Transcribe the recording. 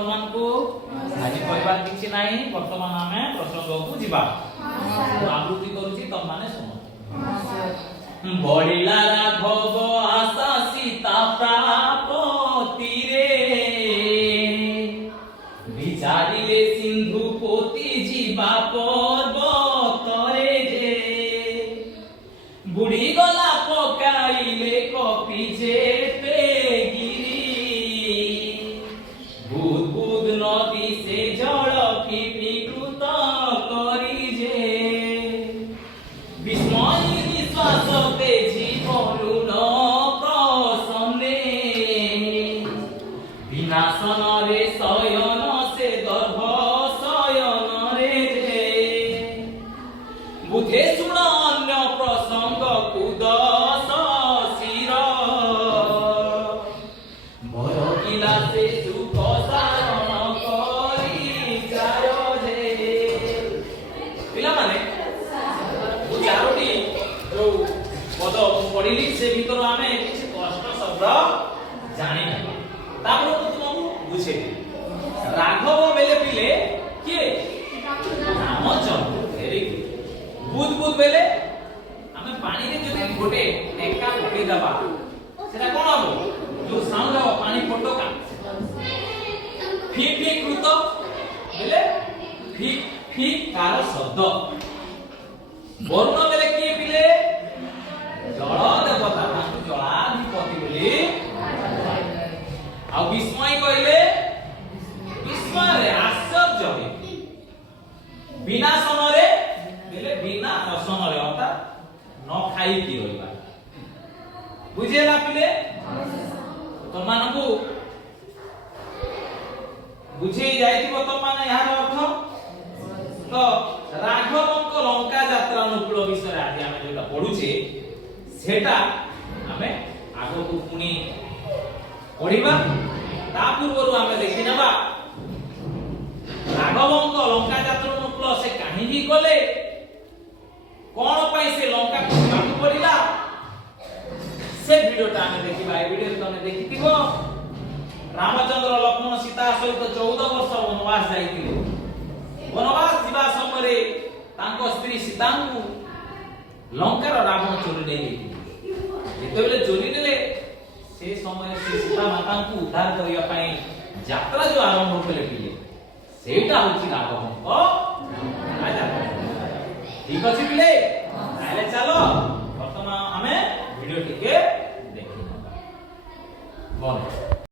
तमन को आज कहबार किछि नाही वर्तमान आमे प्रसंग को जिबा आवृत्ति करूची तम माने सुनो बढिला राघव आशा सीता प्राप्ति रे विचारिले सिंधु पोती जिबा पर्वत रे जे बुढ़ी गला पकाइले कपि जेते नदी से जल विकृत करी जे विस्मय निश्वास तेजी करुण प्रसन्ने विनाशन रे शयन से गर्भ शयन रे जे बुधे सुण अन्य प्रसंग कुद शिर भरकिला से सुख पढ़िली से भीतर आमे किछ कष्ट शब्द जानि नै तापर तो तुमको बुझे राघव बेले पिले के रामचंद्र वेरी गुड बुध बुध बेले आमे पानी रे जदि गोटे टेका पके दबा सेटा कोन हबो जो साउंड हबो पानी फटका फी फी कृत बेले फी फी कार शब्द वरुण बेले के पिले जल देवता ताकू जलाधिपति बोली आ विस्मय कहले विस्मय रे आश्चर्य रे विनाशन रे बोले बिना नशन रे अर्थात न खाई की रहबा बुझेला पिले तो मानकू बुझे जाइतिबो तो माने यार अर्थ तो राघवଙ୍କ लंका यात्रा अनुकूल विषय आज हम जेटा पढुचे सेटा हमें आगो को पुनी पढिबा ता पूर्वरु हमें देखि नबा राघवଙ୍କ लंका यात्रा अनुकूल से काहीकि गले कोन पई से लंका को बाटू पड़िला से वीडियोटा हमें देखिबा ए वीडियो तने देखितिबो रामचंद्र लक्ष्मण सीता सहित 14 वर्ष वनवास जाइतिले वनवास जीवा समय तांको स्त्री सीता को लंकार रावण चोरी नै जेतेबेले चोरी नेले से समय से सीता माता को उद्धार करिया पई यात्रा जो आरंभ कले पिले सेटा होची राघवको राजा ठीक अछि पिले ताले चलो वर्तमान हमें वीडियो टिके देखि बोल